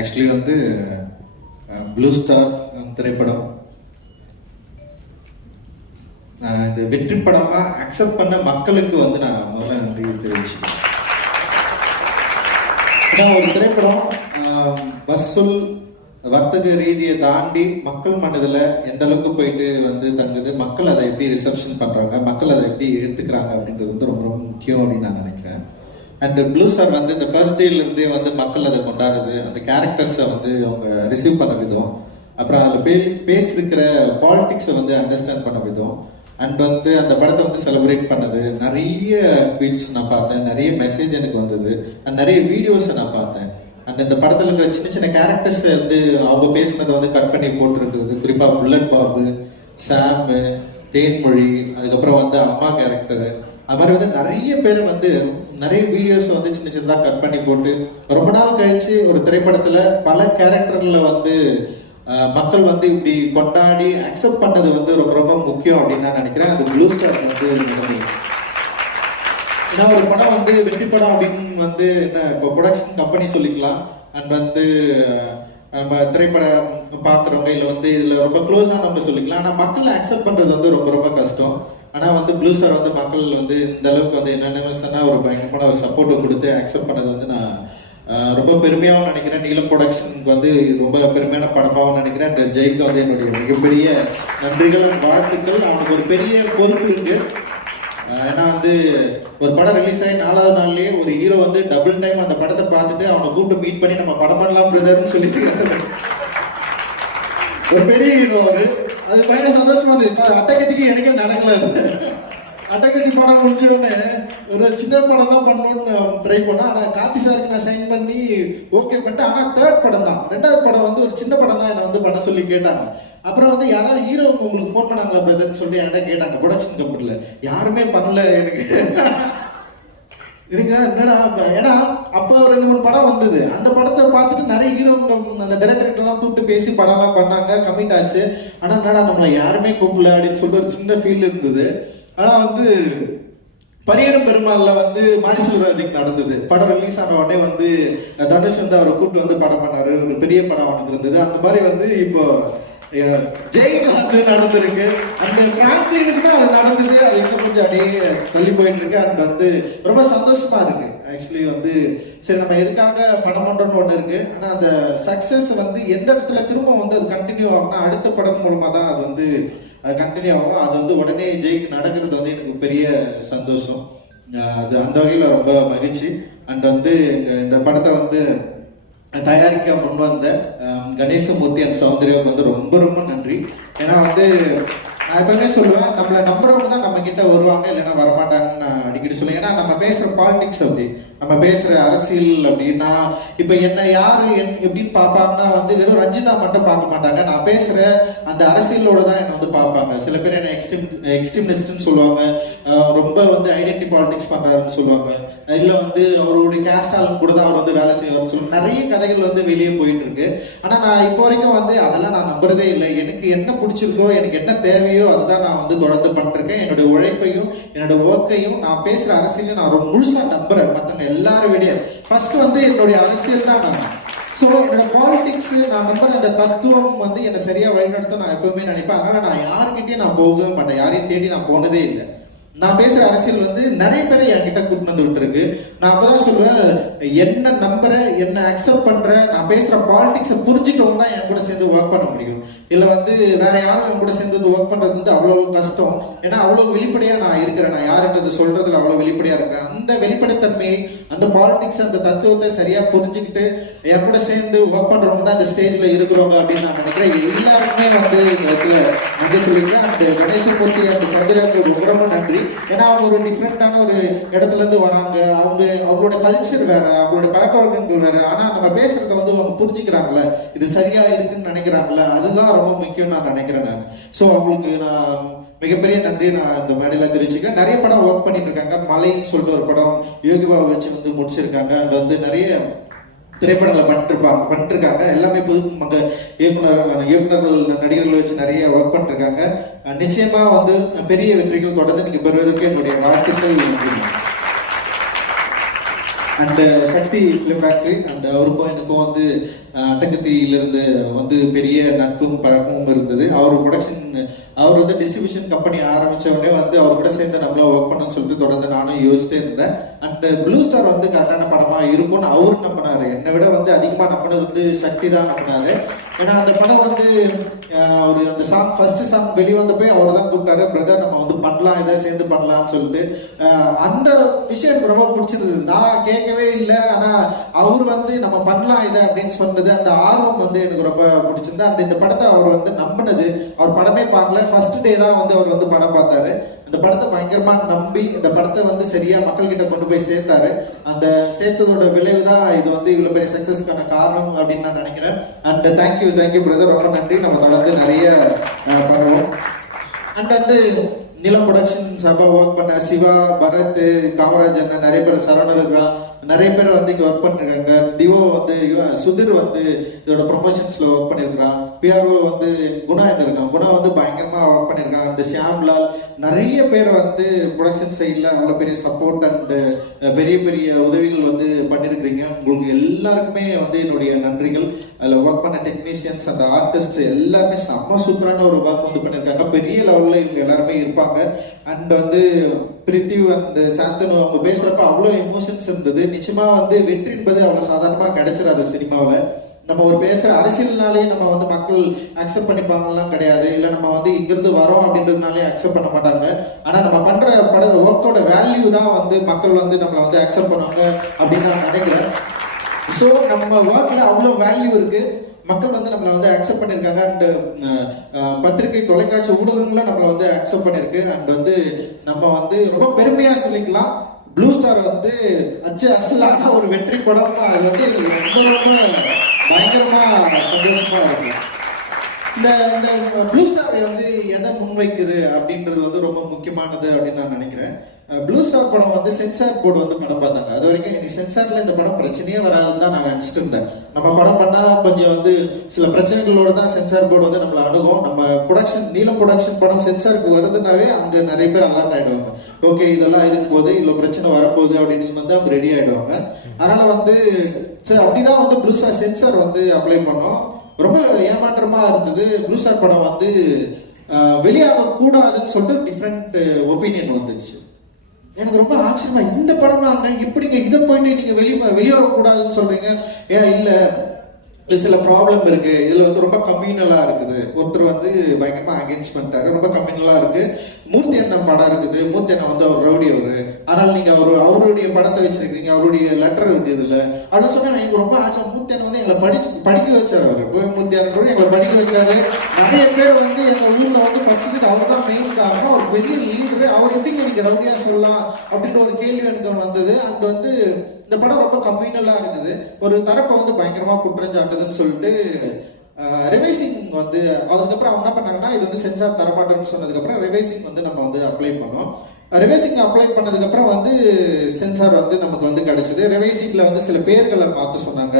Actually வந்து blue star திரைப்படம். இந்த இது வெற்றி படமா அக்செப்ட் பண்ண மக்களுக்கு வந்து நான் முதல்ல நன்றி தெரிவிச்சுக்கிறேன். ஏன்னா ஒரு திரைப்படம் வசூல் வர்த்தக ரீதியை தாண்டி மக்கள் மனதில் எந்த அளவுக்கு போயிட்டு வந்து தங்குது மக்கள் அதை எப்படி ரிசப்ஷன் பண்றாங்க மக்கள் அதை எப்படி எடுத்துக்கிறாங்க அப்படின்றது வந்து ரொம்ப ரொம்ப முக்கியம் அப்படின்னு நான் நினைக்கிறேன். அண்ட் ப்ளூ ஸ்டார் வந்து இந்த ஃபர்ஸ்ட் டேலேருந்தே வந்து மக்கள் அதை கொண்டாடுறது அந்த கேரக்டர்ஸை வந்து அவங்க ரிசீவ் பண்ண விதம். அப்புறம் அதில் பே பேசிருக்கிற பாலிடிக்ஸை வந்து அண்டர்ஸ்டாண்ட் பண்ண விதம். அண்ட் வந்து அந்த படத்தை வந்து செலிப்ரேட் பண்ணது. நிறைய ட்வீட்ஸ் நான் பார்த்தேன். நிறைய மெசேஜ் எனக்கு வந்தது. அண்ட் நிறைய வீடியோஸை நான் பார்த்தேன். அண்ட் இந்த படத்தில் இருக்கிற சின்ன சின்ன கேரக்டர்ஸ் வந்து அவங்க பேசுனதை வந்து கட் பண்ணி போட்டிருக்கிறது. குறிப்பாக புல்லட் பாபு சாமு தேன்மொழி அதுக்கப்புறம் வந்து அம்மா கேரக்டரு அது மாதிரி வந்து நிறைய பேர் வந்து நிறைய வீடியோஸ் வந்து சின்ன சின்னதாக கட் பண்ணி போட்டு ரொம்ப நாள் கழிச்சு ஒரு திரைப்படத்தில் பல கேரக்டர்ல வந்து மக்கள் வந்து இப்படி கொண்டாடி அக்செப்ட் பண்ணது வந்து ரொம்ப ரொம்ப முக்கியம் அப்படின்னு நான் நினைக்கிறேன். அது ப்ளூ ஸ்டார் வந்து ரொம்ப ஏன்னா ஒரு படம் வந்து வெற்றி படம் அப்படின்னு வந்து என்ன இப்போ ப்ரொடக்ஷன் கம்பெனி சொல்லிக்கலாம். அண்ட் வந்து நம்ம திரைப்படம் பார்க்குறவங்க இல்லை வந்து இதில் ரொம்ப க்ளோஸாக நம்ம சொல்லிக்கலாம். ஆனால் மக்களை அக்செப்ட் பண்ணுறது வந்து ரொம்ப ரொம்ப கஷ்டம். ஆனால் வந்து ப்ளூ ஸ்டார் வந்து மக்கள் வந்து இந்த அளவுக்கு வந்து என்னென்ன சொன்னால் ஒரு பயங்கரமான ஒரு சப்போர்ட்டை கொடுத்து அக்செப்ட் பண்ணது வந்து நான் ரொம்ப பெருமையாகவும் நினைக்கிறேன். நீலம் ப்ரொடக்ஷனுக்கு வந்து ரொம்ப பெருமையான படமாகவும் நினைக்கிறேன். இந்த ஜெய்க்கு வந்து என்னுடைய மிகப்பெரிய நன்றிகள் வாழ்த்துக்கள். அவனுக்கு ஒரு பெரிய பொறுப்பு இருக்கு. ஏன்னா வந்து ஒரு படம் ரிலீஸ் ஆகி நாலாவது நாள்லயே ஒரு ஹீரோ வந்து டபுள் டைம் அந்த படத்தை பார்த்துட்டு அவனை கூப்பிட்டு மீட் பண்ணி நம்ம படம் பண்ணலாம் பிரதர்னு சொல்லிட்டு ஒரு பெரிய ஹீரோ அவரு. அது பயங்கர சந்தோஷமா இருந்தது. அட்டகத்திக்கு எனக்கே நடக்கல அட்டகத்தி படம் முடிஞ்ச உடனே ஒரு சின்ன படம் தான் பண்ணணும்னு ட்ரை பண்ணேன் ஆனால் கார்த்தி சாருக்கு நான் சைன் பண்ணி ஓகே பண்ணிட்டேன். ஆனால் தேர்ட் படம் தான். ரெண்டாவது படம் வந்து ஒரு சின்ன படம் தான் என்னை வந்து பண்ண சொல்லி கேட்டாங்க. அப்புறம் வந்து யாராவது ஹீரோ உங்களுக்கு ஃபோன் பண்ணாங்களா பிரதர்னு சொல்லி என்கிட்ட கேட்டாங்க. ப்ரொடக்ஷன் கம்பெனியில் யாருமே பண்ணல எனக்கு. எனக்கு என்னடா ஏன்னா அப்போ ஒரு ரெண்டு மூணு படம் வந்தது. அந்த படத்தை பார்த்துட்டு நிறைய ஹீரோ அந்த டைரக்டர் கூப்பிட்டு பேசி படம்லாம் பண்ணாங்க கமிட் ஆச்சு. ஆனா என்னடா நம்மளை யாருமே கூப்பிடல அப்படின்னு சொல்லிட்டு ஒரு சின்ன ஃபீல் இருந்தது. ஆனா வந்து பரியரும் பெருமாள்ல வந்து மாரி நடந்தது. படம் ரிலீஸ் ஆன உடனே வந்து தனுஷ் வந்து அவரை கூப்பிட்டு வந்து படம் பண்ணாரு. ஒரு பெரிய படம் அவனுக்கு இருந்தது. அந்த மாதிரி வந்து இப்போ ஜெயிக்கு வந்து நடந்திருக்கு. அந்த பிராங்க்லினுக்குமே அது நடந்தது. அது இன்னும் கொஞ்சம் அப்படியே தள்ளி போயிட்டு இருக்கு. அண்ட் வந்து ரொம்ப சந்தோஷமா இருக்கு. ஆக்சுவலி வந்து சரி நம்ம எதுக்காக படம் ஒன்று ஒன்று இருக்கு. ஆனால் அந்த சக்சஸ் வந்து எந்த இடத்துல திரும்ப வந்து அது கண்டினியூ ஆகும்னா அடுத்த படம் மூலமாக தான் அது வந்து அது கண்டினியூ ஆகும். அது வந்து உடனே ஜெயிக்கு நடக்கிறது வந்து எனக்கு பெரிய சந்தோஷம். அது அந்த வகையில் ரொம்ப மகிழ்ச்சி. அண்ட் வந்து இந்த- இந்த படத்தை வந்து தயாரிக்க முன் வந்த கணேசமூர்த்தி அண்ட் சௌந்தர்யாவுக்கு வந்து ரொம்ப ரொம்ப நன்றி. ஏன்னா வந்து நான் எப்பவுமே சொல்லுவேன் நம்மளை நம்புறவங்க தான் நம்ம கிட்ட வருவாங்க இல்லைன்னா வரமாட்டாங்கன்னு நான் அடிக்கடி சொல்லுவேன். ஏன்னா நம்ம பேசுகிற பாலிடிக்ஸ் அப்படி. நம்ம பேசுற அரசியல் அப்படின்னா இப்ப என்ன யாரு என்- எப்படின்னு பார்ப்பாங்கன்னா வந்து வெறும் ரஞ்சிதா மட்டும் பார்க்க மாட்டாங்க. நான் பேசுற அந்த அரசியலோட தான் என்ன வந்து பார்ப்பாங்க. சில பேர் என்ன எக்ஸ்ட்ரீம் எக்ஸ்ட்ரீமிஸ்ட்னு சொல்லுவாங்க. ரொம்ப வந்து ஐடென்டி பாலிடிக்ஸ் பண்றாருன்னு சொல்லுவாங்க. இல்ல வந்து அவருடைய கேஸ்டாலும் கூட தான் அவர் வந்து வேலை செய்வார்னு சொல்லுவாங்க. நிறைய கதைகள் வந்து வெளியே போயிட்டு இருக்கு ஆனா நான் இப்போ வரைக்கும் வந்து அதெல்லாம் நான் நம்புறதே இல்லை. எனக்கு என்ன பிடிச்சிருக்கோ எனக்கு என்ன தேவையோ அதுதான் நான் வந்து தொடர்ந்து பண்ணிருக்கேன் என்னோட உழைப்பையும் என்னோட ஒர்க்கையும் நான் பேசுற அரசியலையும் நான் ரொம்ப முழுசா நம்புறேன். மத்தவங்க எல்லாரும் விட ஃபர்ஸ்ட் வந்து என்னுடைய அரசியல் தான் நான். ஸோ என்னோட பாலிடிக்ஸ் நான் நம்புற அந்த தத்துவம் வந்து என்னை சரியா வழிநடத்த நான் எப்பவுமே நினைப்பேன். அதனால நான் யாருக்கிட்டே நான் போகவே மாட்டேன். யாரையும் தேடி நான் போனதே இல்லை. நான் பேசுற அரசியல் வந்து நிறைய பேரை என்கிட்ட கூட்டு வந்து விட்டுருக்கு. நான் அப்பதான் சொல்லுவேன் என்ன நம்புற என்ன அக்செப்ட் பண்ற நான் பேசுற பாலிடிக்ஸை புரிஞ்சுட்டவங்க தான் என் கூட சேர்ந்து ஒர்க் பண்ண முடியும். இல்ல வந்து வேற யாரும் என் கூட சேர்ந்து ஒர்க் பண்றது வந்து அவ்வளவு கஷ்டம். ஏன்னா அவ்வளவு வெளிப்படையா நான் இருக்கிறேன். நான் யாருன்றது சொல்றதுல அவ்வளவு வெளிப்படையா இருக்கிறேன். அந்த வெளிப்படைத்தன்மை அந்த பாலிடிக்ஸ் அந்த தத்துவத்தை சரியா புரிஞ்சுக்கிட்டு என் கூட சேர்ந்து ஒர்க் பண்றவங்க தான் அந்த ஸ்டேஜ்ல இருக்கிறவங்க அப்படின்னு நான் நினைக்கிறேன். எல்லாருமே வந்து இந்த இடத்துல நன்றி சொல்லிக்கிறேன். அந்த கணேசமூர்த்தி அந்த சந்திராவுக்கு ரொம்ப ரொம்ப நன்றி. ஏன்னா அவங்க ஒரு டிஃப்ரெண்டான ஒரு இடத்துல இருந்து வராங்க. அவங்க அவங்களோட கல்ச்சர் வேற அவங்களோட பழக்க வழக்கங்கள் வேற. ஆனா நம்ம பேசுறத வந்து அவங்க புரிஞ்சுக்கிறாங்களே இது சரியா இருக்குன்னு நினைக்கிறாங்களே அதுதான் ரொம்ப முக்கியம் நான் நினைக்கிறேன் நான். ஸோ அவங்களுக்கு நான் மிகப்பெரிய நன்றி நான் இந்த மேடையில தெரிவிச்சுக்கிறேன். நிறைய படம் ஒர்க் பண்ணிட்டு இருக்காங்க. மலைன்னு சொல்லிட்டு ஒரு படம் யோகிபாவை வச்சு வந்து முடிச்சிருக்காங்க. அங்க வந்து நிறைய திரைப்படங்களை பண்ணிட்டுருப்பாங்க பண்ணிட்டுருக்காங்க எல்லாமே புது மக இயக்குனர் இயக்குநர்கள் நடிகர்கள் வச்சு நிறைய ஒர்க் பண்ணிருக்காங்க. நிச்சயமாக நிச்சயமா வந்து பெரிய வெற்றிகள் தொடர்ந்து நீங்கள் பெறுவதற்கு என்னுடைய வாழ்த்துக்கள். நன்றி. And uh, Shakti film factory and அவருக்கும் எனக்கும் வந்து அட்டகத்தியிலிருந்து வந்து பெரிய நட்பும் பழக்கமும் இருந்தது. அவர் ப்ரொடக்ஷன் அவர் வந்து டிஸ்ட்ரிபியூஷன் கம்பெனி ஆரம்பிச்ச உடனே வந்து அவர் கூட சேர்ந்து நம்மள ஒர்க் பண்ணணும்னு சொல்லிட்டு தொடர்ந்து நானும் யோசிச்சிட்டே இருந்தேன். அண்ட் ப்ளூ ஸ்டார் வந்து கரெக்டான படமா இருக்கும்னு அவரு நம்பினாரு. என்னை விட வந்து அதிகமா நம்பினது வந்து சக்தி தான் நம்பினாரு ஏன்னா அந்த படம் வந்து அவர் ஒரு அந்த சாங் ஃபர்ஸ்ட் சாங் வெளிவந்தப்போ அவர் தான் கூப்பிட்டாரு பிரதர் நம்ம வந்து பண்ணலாம் இதை சேர்ந்து பண்ணலாம்னு சொல்லிட்டு. அந்த விஷயம் எனக்கு ரொம்ப பிடிச்சிருந்தது. நான் கேட்கவே இல்லை ஆனால் அவர் வந்து நம்ம பண்ணலாம் இதை அப்படின்னு சொன்னது அந்த ஆர்வம் வந்து எனக்கு ரொம்ப பிடிச்சிருந்தது. அந்த இந்த படத்தை அவர் வந்து நம்பினது அவர் படமே பார்க்கல. ஃபர்ஸ்ட் டே தான் வந்து அவர் வந்து படம் பார்த்தாரு. இந்த படத்தை பயங்கரமா நம்பி இந்த படத்தை வந்து சரியா மக்கள் கிட்ட கொண்டு போய் சேர்த்தாரு. அந்த சேர்த்ததோட விளைவு தான் இது வந்து இவ்வளவு பெரிய சக்சஸ்க்கான காரணம் அப்படின்னு நான் நினைக்கிறேன். அண்ட் தேங்க்யூ தேங்க்யூ பிரதர் ரொம்ப நன்றி. நம்ம தொடர்ந்து நிறைய பண்ணுவோம். அண்ட் வந்து நிலம் ப்ரொடக்ஷன் சபா ஒர்க் பண்ண சிவா பரத் காமராஜ் அண்ணன் நிறைய பேர் சரவணன் இருக்கிறான் நிறைய பேர் வந்து இங்கே ஒர்க் பண்ணிருக்காங்க. டிவோ வந்து சுதிர் வந்து இதோட ப்ரொமோஷன்ஸில் ஒர்க் பண்ணியிருக்கிறான் பிஆர்ஓ வந்து குணா இருந்திருக்கான் குணா வந்து பயங்கரமாக ஒர்க் பண்ணியிருக்காங்க. அண்ட் ஷியாம்லால் நிறைய பேர் வந்து ப்ரொடக்ஷன் சைடில் அவ்வளோ பெரிய சப்போர்ட் அண்டு பெரிய பெரிய உதவிகள் வந்து பண்ணியிருக்கிறீங்க. உங்களுக்கு எல்லாருக்குமே வந்து என்னுடைய நன்றிகள். அதில் ஒர்க் பண்ண டெக்னீஷியன்ஸ் அந்த ஆர்டிஸ்ட் எல்லாருமே செம்ம சூப்பரான ஒரு ஒர்க் வந்து பண்ணியிருக்காங்க. பெரிய லெவலில் இவங்க எல்லாருமே இருப்பாங்க. அண்ட் வந்து பிரித்தி அண்ட் சாந்தனு அவங்க பேசுகிறப்ப அவ்வளோ எமோஷன்ஸ் இருந்தது. நிச்சயமாக வந்து வெற்றி என்பது அவ்வளோ சாதாரணமாக கிடைச்சிடாது சினிமாவில். நம்ம ஒரு பேசுற அரசியல்னாலே நம்ம வந்து மக்கள் அக்செப்ட் பண்ணிப்பாங்கலாம் கிடையாது. இல்ல நம்ம வந்து இங்கிருந்து வரோம் அப்படின்றதுனாலே அக்செப்ட் பண்ண மாட்டாங்க. ஆனா நம்ம பண்ற பட ஒர்க்கோட வேல்யூ தான் வந்து மக்கள் வந்து நம்மளை வந்து அக்செப்ட் பண்ணுவாங்க அப்படின்னு நான் நினைக்கிறேன் ஸோ நம்ம ஒர்க்கில் அவ்வளோ வேல்யூ இருக்கு. மக்கள் வந்து நம்மளை வந்து அக்செப்ட் பண்ணியிருக்காங்க. அண்ட் பத்திரிகை தொலைக்காட்சி ஊடகங்களும் நம்மளை வந்து அக்செப்ட் பண்ணியிருக்கு. அண்ட் வந்து நம்ம வந்து ரொம்ப பெருமையா சொல்லிக்கலாம். ப்ளூ ஸ்டார் வந்து அச்சு அசலான ஒரு வெற்றி படம் அது வந்து பயங்கரமாக பயங்கரமா சந்தோஷமா இருக்கு. இந்த இந்த ப்ளூ ஸ்டார் வந்து எதை முன்வைக்குது அப்படின்றது வந்து ரொம்ப முக்கியமானது அப்படின்னு நான் நினைக்கிறேன். ப்ளூ ஸ்டார் படம் வந்து சென்சார் போர்டு வந்து படம் பார்த்தாங்க அது வரைக்கும் எனக்கு சென்சார்ல இந்த படம் பிரச்சனையே வராதுன்னு தான் நான் நினச்சிட்டு இருந்தேன். நம்ம படம் பண்ணா கொஞ்சம் வந்து சில பிரச்சனைகளோட தான் சென்சார் போர்டு வந்து நம்மளை அணுகும். நம்ம ப்ரொடக்ஷன் நீலம் ப்ரொடக்ஷன் படம் சென்சாருக்கு வருதுனாவே அங்க நிறைய பேர் அலர்ட் ஆயிடுவாங்க. ஓகே இதெல்லாம் இருக்கும் போது இவ்வளோ பிரச்சனை வரப்போகுது அப்படின்னு வந்து அவங்க ரெடி ஆயிடுவாங்க. அதனால வந்து சரி அப்படிதான் வந்து ப்ளூ சென்சார் வந்து அப்ளை பண்ணோம். ரொம்ப ஏமாற்றமா இருந்தது. ப்ளூஸ்டார் படம் வந்து வெளியாக கூடாதுன்னு சொல்லிட்டு டிஃப்ரெண்ட் ஒப்பீனியன் வந்துச்சு. எனக்கு ரொம்ப ஆச்சரியமா இந்த படம் படமாங்க இப்படிங்க இதை போயிட்டு நீங்க வெளி வெளியே கூடாதுன்னு சொல்றீங்க? ஏன் இல்லை சில ப்ராப்ளம் இருக்கு. இதுல வந்து ரொம்ப கம்யூனலா இருக்குது. ஒருத்தர் வந்து பயங்கரமா அகேன்ஸ்ட் பண்ணிட்டாரு. ரொம்ப கம்யூனலா இருக்கு. மூர்த்தி அண்ணன் படம் இருக்குது. மூர்த்தி அண்ணன் வந்து அவர் ரவுடி அவரு. ஆனால் நீங்க அவரு அவருடைய படத்தை வச்சிருக்கீங்க அவருடைய லெட்டர் இருக்கு இதுல. அப்படின்னு சொன்னா எனக்கு ரொம்ப ஆச்சரியம் மூர்த்தி வந்து எங்களை படிச்சு படிக்க வச்சார் அவர். போய் கூட எங்களை படிக்க வச்சாரு. நிறைய பேர் வந்து எங்கள் ஊரில் வந்து படிச்சதுக்கு அவர் தான் மெயின் காரணம். அவர் பெரிய லீடரு அவர் எப்படிங்க நீங்க ரவுடியா சொல்லலாம் அப்படின்ற ஒரு கேள்வி எனக்கு வந்தது. அண்ட் வந்து இந்த படம் ரொம்ப கம்யூனலாக இருக்குது. ஒரு தரப்பை வந்து பயங்கரமா குற்றஞ்சாட்டுதுன்னு சொல்லிட்டு ரிவைசிங் வந்து அதுக்கப்புறம் அவங்க என்ன பண்ணாங்கன்னா இது வந்து சென்சார் தரமாட்டேன்னு சொன்னதுக்கப்புறம் ரிவைசிங் வந்து நம்ம வந்து அப்ளை பண்ணோம். ரிவைசிங் அப்ளை பண்ணதுக்கப்புறம் வந்து சென்சார் வந்து நமக்கு வந்து கிடச்சிது. ரிவைசிங்கில் வந்து சில பேர்களை மாற்ற சொன்னாங்க.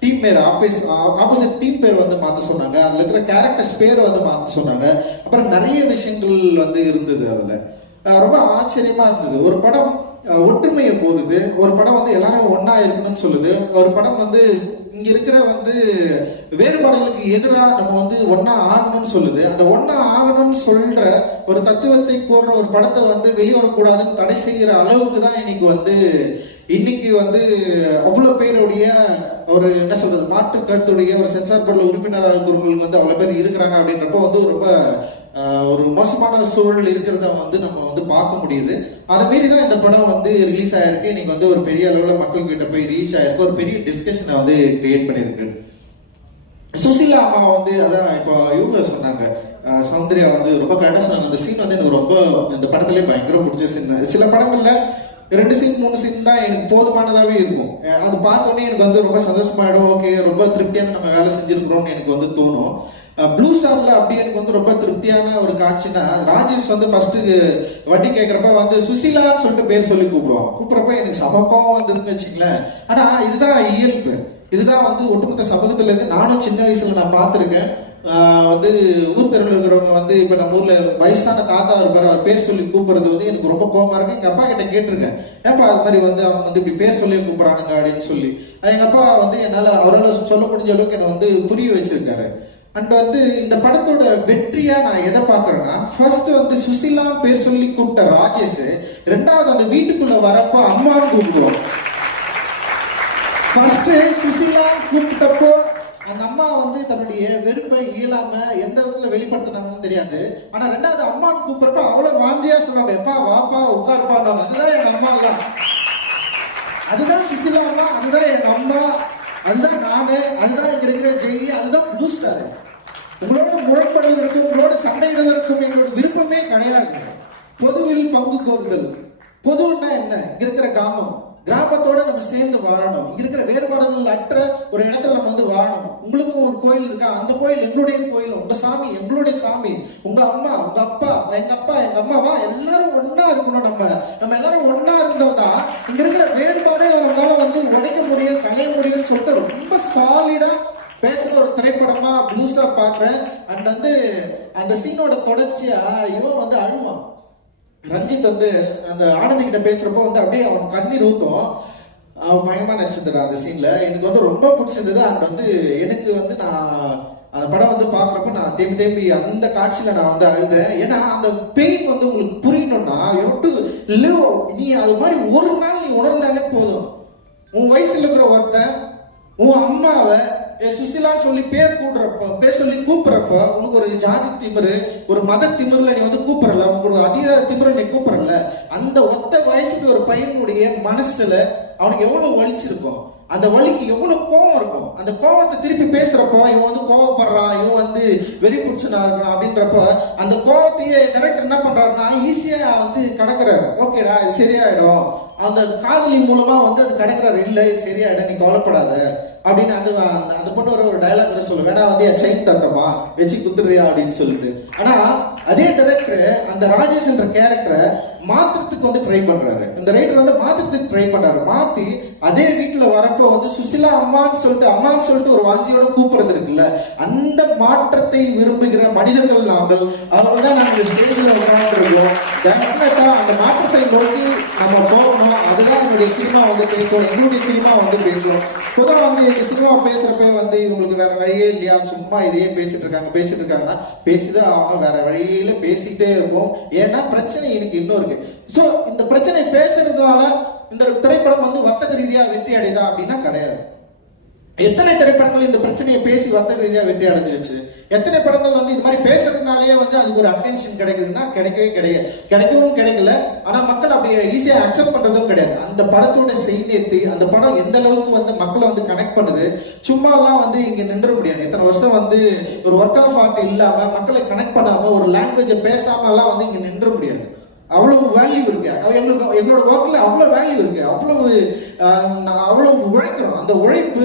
டீம் பேர் ஆப்போஸ் ஆப்போசிட் டீம் பேர் வந்து மாற்ற சொன்னாங்க. அதில் இருக்கிற கேரக்டர்ஸ் பேர் வந்து மாற்ற சொன்னாங்க. அப்புறம் நிறைய விஷயங்கள் வந்து இருந்தது அதில். ரொம்ப ஆச்சரியமாக இருந்தது. ஒரு படம் ஒற்றுமையை போகுது. ஒரு படம் வந்து எல்லாரும் ஒன்றா இருக்கணும்னு சொல்லுது. ஒரு படம் வந்து இங்க இருக்கிற வந்து வேறுபாடுகளுக்கு எதிராக நம்ம வந்து ஒன்னா ஆகணும்னு சொல்லுது. அந்த ஒன்னா ஆகணும்னு சொல்ற ஒரு தத்துவத்தை கூறுற ஒரு படத்தை வந்து வெளிவரக்கூடாதுன்னு தடை செய்கிற அளவுக்கு தான் இன்னைக்கு வந்து இன்னைக்கு வந்து அவ்வளோ பேருடைய ஒரு என்ன சொல்றது மாற்று கருத்துடைய ஒரு சென்சார் போர்டில் உறுப்பினராக இருக்கிறவங்களுக்கு வந்து அவ்வளோ பேர் இருக்கிறாங்க அப்படின்றப்போ வந்து ரொம்ப ஒரு மோசமான சூழல் இருக்கிறத வந்து நம்ம வந்து பார்க்க முடியுது. அதை மீறி தான் இந்த படம் வந்து ரிலீஸ் ஆயிருக்கு. இன்னைக்கு வந்து ஒரு பெரிய அளவில் மக்கள் கிட்ட போய் ரீச் ஆயிருக்கு. ஒரு பெரிய டிஸ்கஷனை வந்து கிரியேட் பண்ணியிருக்கு. சுசிலா அம்மா வந்து அதான் இப்போ இவங்க சொன்னாங்க. சௌந்தர்யா வந்து ரொம்ப கரெக்டாக சொன்னாங்க. அந்த சீன் வந்து எனக்கு ரொம்ப இந்த படத்துலேயே பயங்கர பிடிச்ச சீன் சில படங்கள்ல ரெண்டு சீன் மூணு சீன் தான் எனக்கு போதுமானதாகவே இருக்கும். அது பார்த்த உடனே எனக்கு வந்து ரொம்ப சந்தோஷமாயிடும். ஓகே ரொம்ப திருப்தியான நம்ம வேலை செஞ்சிருக்கிறோம்னு எனக்கு வந்து தோணும். ப்ளூ ஸ்டார்ல அப்படி எனக்கு வந்து ரொம்ப திருப்தியான ஒரு காட்சினா ராஜேஷ் வந்து ஃபர்ஸ்ட் வட்டி கேட்கறப்ப வந்து சுசிலான்னு சொல்லிட்டு பேர் சொல்லி கூப்பிடுவான். கூப்பிடுறப்ப எனக்கு சமப்பாவும் வந்ததுன்னு வச்சுங்களேன் ஆனா இதுதான் இயல்பு. இதுதான் வந்து ஒட்டுமொத்த சமூகத்துல இருக்கு நானும் சின்ன வயசுல நான் பார்த்துருக்கேன். வந்து ஊர் தெருவில் இருக்கிறவங்க வந்து இப்போ நம்ம ஊரில் வயசான தாத்தா இருப்பார் அவர் பேர் சொல்லி கூப்பிட்றது வந்து எனக்கு ரொம்ப கோபமாக இருக்கு. எங்கள் அப்பா கிட்ட கேட்டிருக்கேன். ஏப்பா அது மாதிரி வந்து அவங்க வந்து இப்படி பேர் சொல்லி கூப்பிட்றானுங்க அப்படின்னு சொல்லி. எங்கள் அப்பா வந்து என்னால் அவரால் சொல்ல முடிஞ்ச அளவுக்கு என்னை வந்து புரிய வச்சிருக்காரு. அண்ட் வந்து இந்த படத்தோட வெற்றியா நான் எதை பாக்குறேன்னா ஃபர்ஸ்ட் வந்து சுசிலான்னு பேர் சொல்லி கூப்பிட்ட ராஜேஷ் ரெண்டாவது அந்த வீட்டுக்குள்ள வரப்போ அம்மான்னு கூப்பிடுவோம். ஃபர்ஸ்ட் சுசிலா கூப்பிட்டப்போ அந்த அம்மா வந்து தன்னுடைய வெறுப்பை இயலாம எந்த விதத்துல வெளிப்படுத்தினாங்கன்னு தெரியாது. ஆனா ரெண்டாவது அம்மான்னு கூப்பிடுறப்ப அவ்வளவு வாந்தியா சொல்லுவாங்க எப்பா வாப்பா உட்காருப்பாங்க அதுதான் எங்க அம்மா தான் அதுதான் சுசிலா அம்மா அதுதான் எங்க அம்மா. அதுதான் நானு அதுதான் இங்க இருக்கிற ஜெய் அதுதான் புது ஸ்டார் உங்களோட முரண்படுவதற்கும் உங்களோட சண்டையிடுவதற்கும் எங்களோட விருப்பமே கிடையாது. பொதுவில் பங்கு கோருதல் பொதுன்னா என்ன? இங்க இருக்கிற காமம் கிராமத்தோட நம்ம சேர்ந்து வாழணும். இங்க இருக்கிற வேறுபாடுகள் அற்ற ஒரு இடத்துல நம்ம வந்து வாழணும். உங்களுக்கும் ஒரு கோயில் இருக்கா? அந்த கோயில் எங்களுடைய கோயில். உங்க சாமி எங்களுடைய சாமி. உங்க அம்மா உங்க அப்பா எங்க அப்பா எங்க அம்மாவா? எல்லாரும் ஒன்னா இருக்கணும் நம்ம. நம்ம எல்லாரும் ஒண்ணா இருந்தோம்னா இங்க இருக்கிற சொல்லிட்டு ரொம்ப சாலிடா பேசுற ஒரு திரைப்படமா ப்ளூ ஸ்டார் பாக்குறேன். அண்ட் வந்து அந்த சீனோட தொடர்ச்சியா இவன் வந்து அழுவான். ரஞ்சித் வந்து அந்த ஆனந்தி கிட்ட பேசுறப்போ வந்து அப்படியே அவன் கண்ணீர் ஊத்தும். அவன் பயமா நினைச்சிருந்தா அந்த சீன்ல எனக்கு வந்து ரொம்ப பிடிச்சிருந்தது. அண்ட் வந்து எனக்கு வந்து நான் அந்த படம் வந்து பாக்குறப்ப நான் தேம்பி தேம்பி அந்த காட்சியில நான் வந்து அழுதேன். ஏன்னா அந்த பெயின் வந்து உங்களுக்கு புரியணும்னா டு லிவ் நீ அது மாதிரி ஒரு நாள் நீ உணர்ந்தாலே போதும். உன் வயசுல இருக்கிற ஒருத்தன் உன் அம்மாவை என் சுசிலான்னு சொல்லி பேர் கூடுறப்ப பேர் சொல்லி கூப்பிடுறப்ப உனக்கு ஒரு ஜாதி திமிரு ஒரு மத திமிரில் நீ வந்து கூப்பிடல உனக்கு அதிகார திமிருல நீ கூப்பிடல. அந்த ஒத்த வயசுக்கு ஒரு பையனுடைய மனசுல அவனுக்கு எவ்வளவு வலிச்சிருக்கும் அந்த வலிக்கு எவ்வளவு கோவம் இருக்கும்? அந்த கோவத்தை திருப்பி பேசுறப்போ இவன் வந்து கோவப்படுறான் இவன் வந்து வெறி பிடிச்சனா இருக்கான் அப்படின்றப்ப அந்த கோவத்தையே டேரக்டர் என்ன பண்றாருன்னா ஈஸியா வந்து கடக்குறாரு. ஓகேடா இது சரியாயிடும். அந்த காதலி மூலமா வந்து அது கடக்குறாரு. இல்லை சரியாயிடும் நீ கவலைப்படாத. அப்படின்னு அது அந்த அந்த பொண்ணு ஒரு ஒரு டைலாக் வர சொல்ல வேணா வந்து என் செயின் தட்டமா வச்சு குத்துறியா? அப்படின்னு சொல்லிட்டு ஆனா அதே டைரக்டர் அந்த ராஜேஷ் என்ற கேரக்டரை மாத்திரத்துக்கு வந்து ட்ரை பண்றாரு. இந்த ரைட்டர் வந்து மாத்திரத்துக்கு ட்ரை பண்றாரு. மாத்தி அதே வீட்டுல வரப்போ வந்து சுசிலா அம்மான்னு சொல்லிட்டு அம்மான்னு சொல்லிட்டு ஒரு வாஞ்சியோட கூப்பிடுறது இருக்குல்ல? அந்த மாற்றத்தை விரும்புகிற மனிதர்கள் நாங்கள் அவர்கள் தான் நாங்கள் ஸ்டேஜில் உட்காந்துருக்கோம் டெஃபினட்டா அந்த மாற்றத்தை நோக்கி நம்ம போகணும். அதுதான் எங்களுடைய சினிமா வந்து பேசுவோம். எங்களுடைய சினிமா வந்து பேசுவோம். பொதுவாக வந்து எங்க சினிமா பேசுறப்ப வந்து இவங்களுக்கு வேற வழியே இல்லையா? சும்மா இதையே பேசிட்டு இருக்காங்க பேசிட்டு இருக்காங்கன்னா பேசிதான் அவங்க வேற வழியில பேசிக்கிட்டே இருப்போம். ஏன்னா பிரச்சனை எனக்கு இன்னும் இருக்கு. ஸோ இந்த பிரச்சனை பேசுறதுனால இந்த திரைப்படம் வந்து வர்த்தக ரீதியா வெற்றி அடைதா அப்படின்னா கிடையாது. எத்தனை திரைப்படங்கள் இந்த பிரச்சனையை பேசி வர்த்தக ரீதியா வெற்றி அடைஞ்சிருச்சு? எத்தனை படங்கள் வந்து இது மாதிரி பேசுறதுனாலேயே வந்து அதுக்கு ஒரு அட்டென்ஷன் கிடைக்குதுன்னா கிடைக்கவே கிடையாது. கிடைக்கவும் கிடைக்கல. ஆனா மக்கள் அப்படி ஈஸியா அக்செப்ட் பண்றதும் கிடையாது. அந்த படத்தோட செய்தியத்தை அந்த படம் எந்த அளவுக்கு வந்து மக்களை வந்து கனெக்ட் பண்ணுது சும்மா எல்லாம் வந்து இங்க நின்ற முடியாது. எத்தனை வருஷம் வந்து ஒரு ஒர்க் ஆஃப் ஆர்ட் இல்லாம மக்களை கனெக்ட் பண்ணாம ஒரு லாங்குவேஜை பேசாம எல்லாம் வந்து இங்க நின்ற முடியாது. அவ்வளவு வேல்யூ இருக்கு. எங்களுக்கு எங்களோட ஒர்க்ல அவ்வளவு வேல்யூ இருக்கு. அவ்வளவு ஆஹ், அவ்வளவு உழைக்கிறோம். அந்த உழைப்பு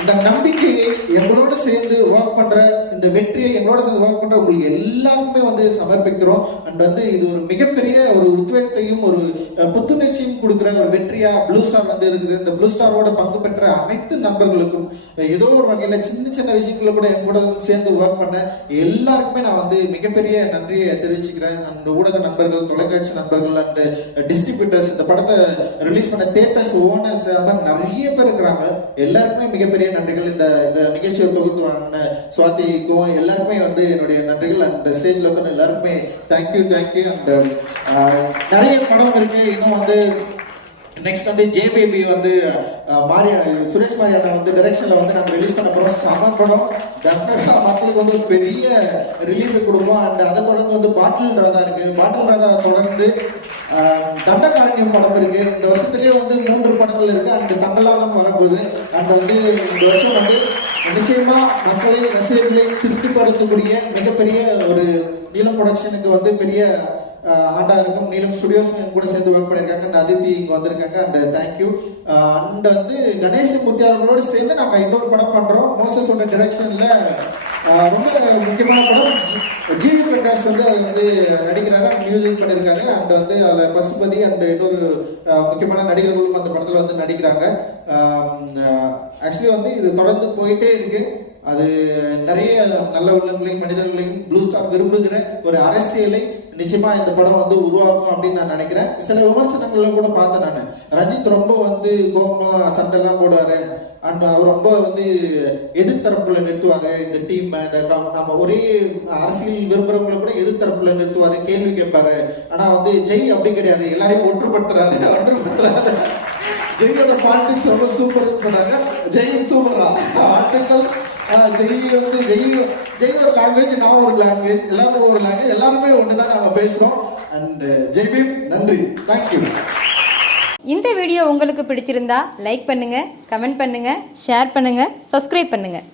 இந்த நம்பிக்கையை எங்களோட சேர்ந்து ஒர்க் பண்ற இந்த வெற்றியை எங்களோட சேர்ந்து ஒர்க் பண்ற உங்களுக்கு எல்லாருக்குமே வந்து சமர்ப்பிக்கிறோம். அண்ட் வந்து இது ஒரு மிகப்பெரிய ஒரு உத்வேகத்தையும் ஒரு புத்துணர்ச்சியும் கொடுக்குற ஒரு வெற்றியா ப்ளூ ஸ்டார் வந்து இருக்குது. இந்த ப்ளூ ஸ்டாரோட பங்கு பெற்ற அனைத்து நண்பர்களுக்கும் ஏதோ ஒரு வகையில சின்ன சின்ன விஷயங்களை கூட எங்களோட சேர்ந்து ஒர்க் பண்ண எல்லாருக்குமே நான் வந்து மிகப்பெரிய நன்றியை தெரிவிச்சுக்கிறேன். அந்த ஊடக நண்பர்கள் தொலைக்காட்சி நண்பர்கள் அண்ட் டிஸ்ட்ரிபியூட்டர்ஸ் இந்த படத்தை ரிலீஸ் பண்ண தேட்டர்ஸ் ஓனர்ஸ் அது மாதிரி நிறைய பேர் இருக்கிறாங்க. எல்லாருக்குமே மிகப்பெரிய நன்றிகள். இந்த இந்த நிகழ்ச்சியை தொகுத்து வழங்கின சுவாதிக்கும் எல்லாருக்குமே வந்து என்னுடைய நன்றிகள். அண்ட் ஸ்டேஜ்ல வந்து எல்லாருக்குமே தேங்க்யூ தேங்க்யூ அண்ட் நிறைய படம் இருக்கு. இன்னும் வந்து நெக்ஸ்ட் வந்து ஜேபிபி வந்து uh, மாரியா சுரேஷ் மாரியானா வந்து டைரக்ஷன்ல வந்து நாங்கள் ரிலீஸ் பண்ண போகிறோம் சம படம். டெஃபினட்டா மக்களுக்கு வந்து ஒரு பெரிய ரிலீஃப் கொடுக்கும் அண்ட் அதை தொடர்ந்து வந்து பாட்டில் ரதா இருக்கு. பாட்டில் ரதா தொடர்ந்து தண்டகாரண்யம் படம் இருக்கு. இந்த வருஷத்துலயே வந்து மூன்று படங்கள் இருக்கு. அண்ட் தங்கலாலம் வரப்போகுது. அண்ட் வந்து இந்த வருஷம் வந்து நிச்சயமா மக்களை ரசிகர்களை திருப்திப்படுத்தக்கூடிய மிகப்பெரிய ஒரு நீலம் ப்ரொடக்ஷனுக்கு வந்து பெரிய ஆண்டா இருக்கும். நீலம் ஸ்டுடியோஸ் கூட சேர்ந்து ஒர்க் பண்ணியிருக்காங்க. அண்ட் அதித்தி இங்கே வந்திருக்காங்க. அண்ட் தேங்க்யூ அண்ட் வந்து கணேஷ் மூர்த்தி அவர்களோடு சேர்ந்து நாங்கள் இன்னொரு படம் பண்ணுறோம் மோசஸோட டிரெக்ஷனில் ரொம்ப முக்கியமான படம். ஜி- ஜிவி பிரகாஷ் வந்து அது வந்து நடிக்கிறாரு அண்ட் மியூசிக் பண்ணியிருக்காரு அண்ட் வந்து அதில் பசுபதி அண்ட் இன்னொரு முக்கியமான நடிகர்களும் அந்த படத்தில் வந்து நடிக்கிறாங்க. ஆக்சுவலி வந்து இது தொடர்ந்து போயிட்டே இருக்குது அது நிறைய நல்ல உள்ளங்களையும் மனிதர்களையும் ப்ளூ ஸ்டார் விரும்புகிற ஒரு அரசியலை நிச்சயமா இந்த படம் வந்து உருவாகும் அப்படின்னு நான் நினைக்கிறேன். சில விமர்சனங்கள்லாம் கூட பார்த்தேன் நான். ரஞ்சித் ரொம்ப வந்து கோபமா சண்டைலாம் போடுவாரு. அண்ட் அவர் ரொம்ப வந்து எதிர்த்தரப்புல நிறுத்துவாரு. இந்த டீம் இந்த நம்ம ஒரே அரசியல் விரும்புறவங்களை கூட எதிர்த்தரப்புல நிறுத்துவாரு கேள்வி கேட்பாரு. ஆனா வந்து ஜெய் அப்படி கிடையாது. எல்லாரையும் ஒன்றுபடுத்துறாரு ஒன்றுபடுத்துறாரு. ஜெயோட பாலிடிக்ஸ் ரொம்ப சூப்பர்னு சொன்னாங்க. ஜெயின் சூப்பரா ஆட்டுக்கள் ஜெய் வந்து ஜெய் ஜெய் ஒரு லாங்குவேஜ் நான் ஒரு லாங்குவேஜ் எல்லாரும் ஒரு லாங்குவேஜ் எல்லாருமே ஒன்று தான் நாம பேசுகிறோம் அண்ட் uh, ஜெய்பீம் நன்றி. தேங்க்யூ இந்த வீடியோ உங்களுக்கு பிடிச்சிருந்தா லைக் பண்ணுங்கள் கமெண்ட் பண்ணுங்கள் ஷேர் பண்ணுங்கள் சப்ஸ்கிரைப் பண்ணுங்கள்